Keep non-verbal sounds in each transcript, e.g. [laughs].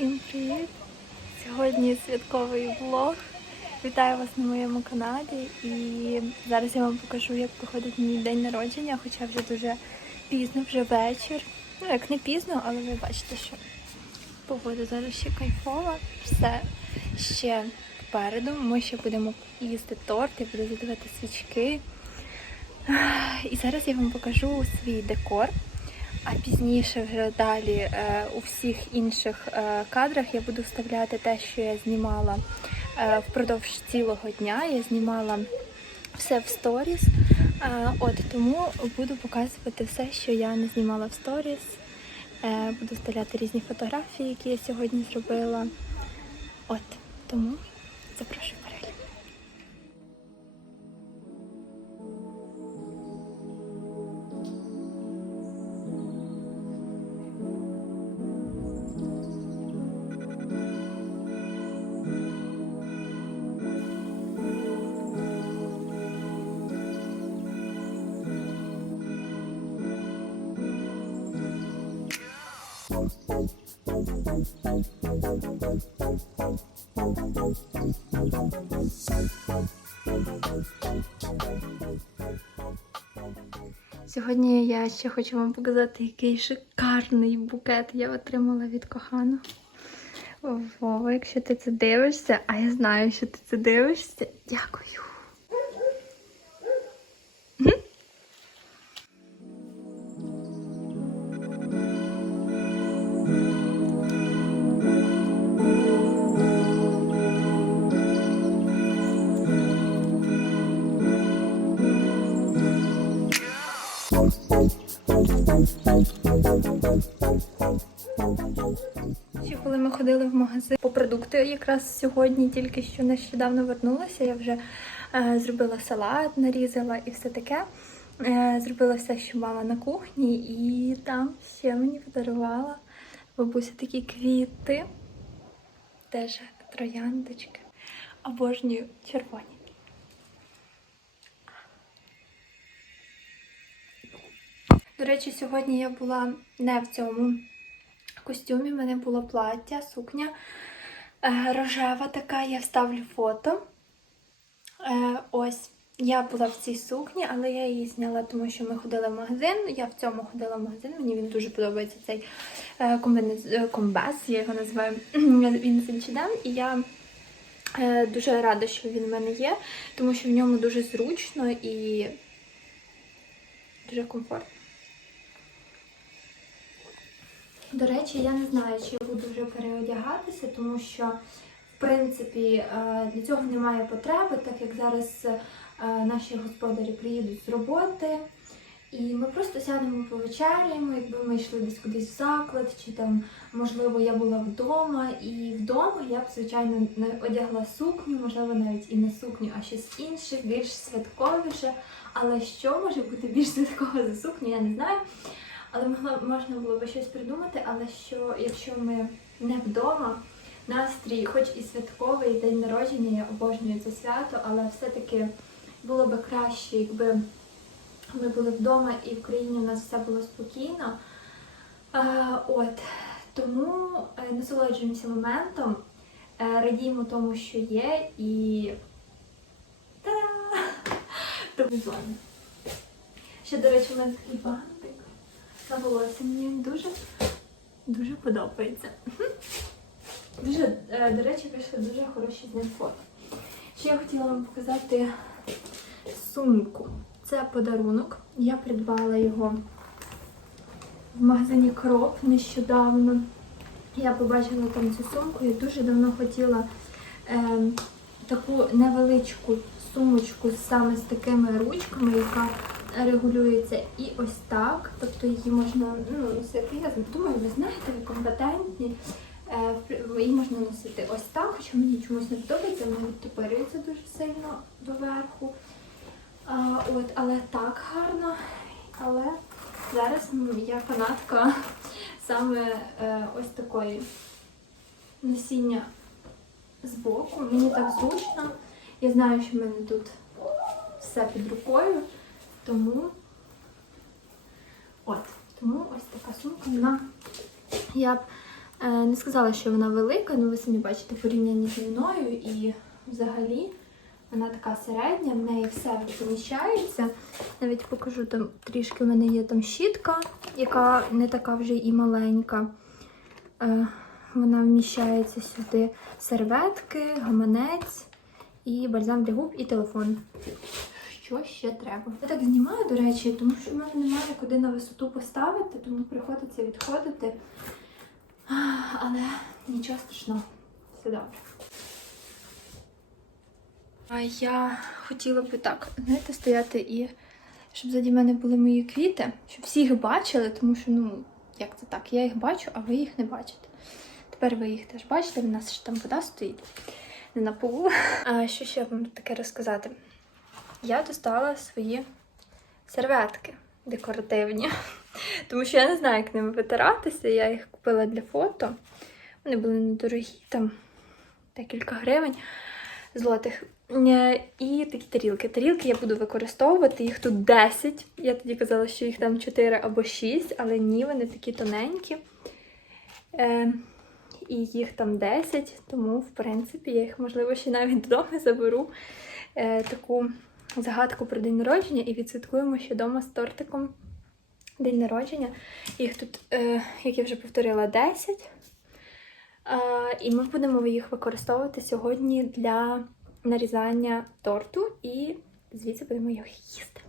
Всім привіт! Сьогодні святковий влог. Вітаю вас на моєму каналі. І зараз я вам покажу, як проходить мій день народження, хоча вже дуже пізно, вже вечір. Ну, як не пізно, але ви бачите, що погода зараз ще кайфова. Все ще попереду. Ми ще будемо їсти торт, я буду задавати свічки. І зараз я вам покажу свій декор. А пізніше вже далі е, у всіх інших е, кадрах я буду вставляти те, що я знімала е, впродовж цілого дня. Я знімала все в сторіс. От тому буду показувати все, що я не знімала в сторіс. Буду вставляти різні фотографії, які я сьогодні зробила. От тому Сьогодні я ще хочу вам показати, який шикарний букет я отримала від коханого. Вова, якщо ти це дивишся, а я знаю, що ти це дивишся, дякую. Ще коли ми ходили в магазин по продукти, якраз сьогодні тільки що нещодавно вернулася, я вже е, зробила салат, нарізала і все таке. Е, зробила все, що мала на кухні, і там ще мені подарувала бабуся такі квіти. Теж трояндочки. Обожнюю червоні. До речі, сьогодні я була не в цьому костюмі, в мене було плаття, сукня е, рожева така, я вставлю фото. Е, ось, я була в цій сукні, але я її зняла, тому що ми ходили в магазин. Я в цьому ходила в магазин, мені він дуже подобається цей е, комбез, я його називаю. [clears throat] він з H&M, і я дуже рада, що він в мене є, тому що в ньому дуже зручно і дуже комфортно. До речі, я не знаю, чи я буду вже переодягатися, тому що, в принципі, е, для цього немає потреби, так як зараз е, наші господарі приїдуть з роботи, і ми просто сядемо повечеряємо, якби ми йшли десь кудись в заклад, чи там, можливо, я була вдома, і вдома я б, звичайно, не одягла сукню, можливо, навіть і не сукню, а щось інше, більш святковіше. Але що може бути більш святкове за сукню, я не знаю. Але могла, можна було би щось придумати, але що якщо ми не вдома, настрій, хоч і святковий день народження, я обожнюю це свято, але все-таки було би краще, якби ми були вдома і в країні у нас все було спокійно. А, от, тому е, насолоджуємося моментом, е, радіємо тому, що є, і та-да! Тому. Ще, до речі, у мене бантик на волосся. Мені дуже, дуже подобається. Дуже, е, до речі, вийшли дуже хороші з ним фото. Ще я хотіла вам показати сумку. Це подарунок. Я придбала його в магазині Кроп нещодавно. Я побачила там цю сумку. Я дуже давно хотіла е, таку невеличку сумочку саме з такими ручками, яка регулюється і ось так. Тобто її можна ну, носити. Я думаю, ви знаєте, ви компетентні. Е, Її можна носити ось так, хоча мені чомусь не подобається, вона відтопирюється дуже сильно доверху. А, от, але так гарно. Але зараз м, я фанатка саме е, ось такої носіння збоку. Мені так зручно. Я знаю, що в мене тут все під рукою, тому от, тому ось така сумка. Вона я б Е, Не сказала, що вона велика, але ви самі бачите порівняння зі мною і взагалі вона така середня, в неї все поміщається. Навіть покажу там трішки в мене є там щітка, яка не така вже і маленька. Е, Вона вміщається сюди серветки, гаманець і бальзам для губ і телефон. Що ще треба? Я так знімаю, до речі, тому що в мене немає куди на висоту поставити, тому приходиться відходити. Але нічого страшного, все добре. А я хотіла би так, знаєте, стояти і щоб заді мене були мої квіти, щоб всі їх бачили, тому що, ну, як це так, я їх бачу, а ви їх не бачите. Тепер ви їх теж бачите, в нас ж там вода стоїть не на полу. А що ще вам таке розказати? Я достала свої серветки декоративні, [laughs] тому що я не знаю, як ними витиратися. Я їх купила для фото. Вони були недорогі, там декілька гривень злотих. Е, І такі тарілки. Тарілки я буду використовувати, їх тут 10. Я тоді казала, що їх там 4 або 6, але ні, вони такі тоненькі. Е, і їх там 10, тому, в принципі, я їх, можливо, ще навіть додому заберу е, таку загадку про день народження і відсвяткуємо ще вдома з тортиком день народження. Їх тут, е, як я вже повторила, 10. Е, і ми будемо їх використовувати сьогодні для нарізання торту, і звідси будемо їх їсти.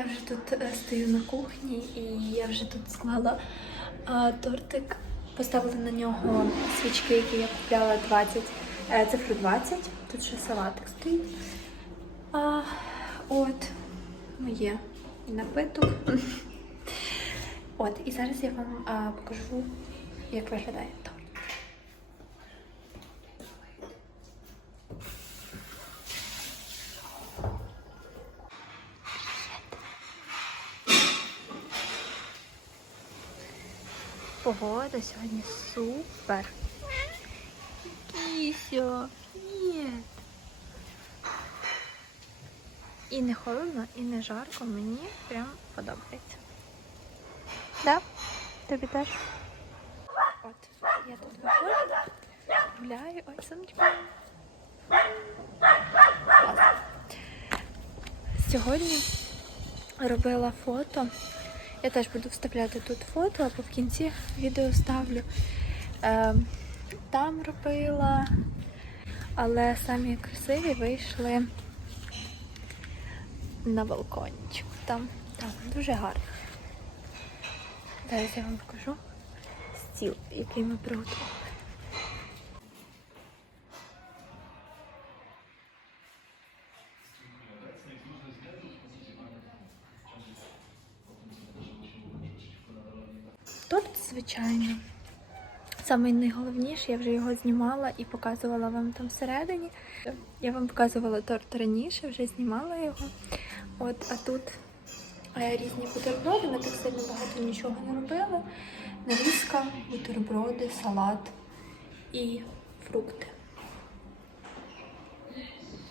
Я вже тут е, стою на кухні і я вже тут склала а, тортик. Поставила на нього свічки, які я купляла 20, е, цифру 20. Тут ще салатик стоїть. А, от моє напиток. [laughs] От, і зараз я вам а, покажу, як виглядає торт. Погода сьогодні супер. Кися, привіт. І не холодно, і не жарко. Мені прям подобається. Да? Тобі теж? От, я тут виходжу, гуляю, ой, сонечко. Сьогодні робила фото. Я теж буду вставляти тут фото, або в кінці відео ставлю. Е, там робила, але самі красиві вийшли на балкончик. Там, там дуже гарно. Зараз я вам покажу стіл, який ми приготували. Торт, звичайно. Саме найголовніше, я вже його знімала і показувала вам там всередині. Я вам показувала торт раніше, вже знімала його. От, а тут різні бутерброди, ми так сильно багато нічого не робили. Нарізка, бутерброди, салат і фрукти.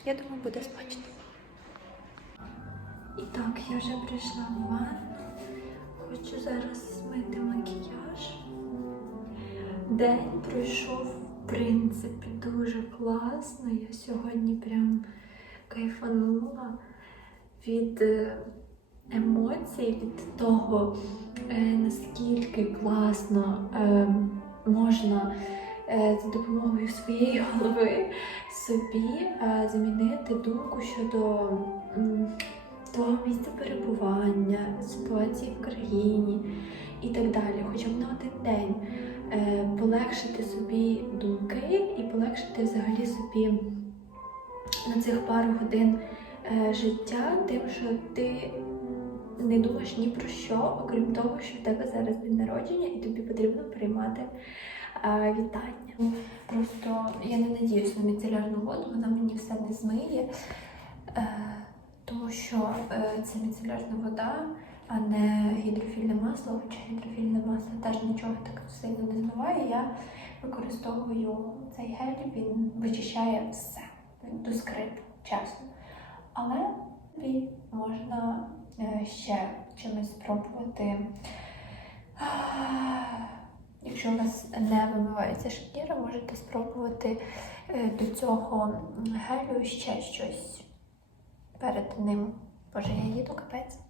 Я думаю, буде смачно. І так, я вже прийшла в ванну. Хочу зараз змити макіяж. День пройшов, в принципі, дуже класно. Я сьогодні прям кайфанула від е, емоцій, від того, е, наскільки класно е, можна за допомогою своєї голови собі замінити думку щодо м, твого місця перебування, ситуації в країні і так далі. Хоча б на один день е, полегшити собі думки і полегшити взагалі собі на цих пару годин е, життя, тим, що ти не думаєш ні про що, окрім того, що в тебе зараз день народження, і тобі потрібно приймати вітання. Просто я не надіюсь на міцелярну воду, вона мені все не змиє. Е, тому що це міцелярна вода, а не гідрофільне масло, хоча гідрофільне масло теж нічого так сильно не змиває. Я використовую цей гель, він вичищає все, він до скрипу, чесно. Але можна е, ще чимось спробувати. Якщо у вас не вимивається шкіра, можете спробувати е, до цього гелю ще щось перед ним. Боже, я їду капець.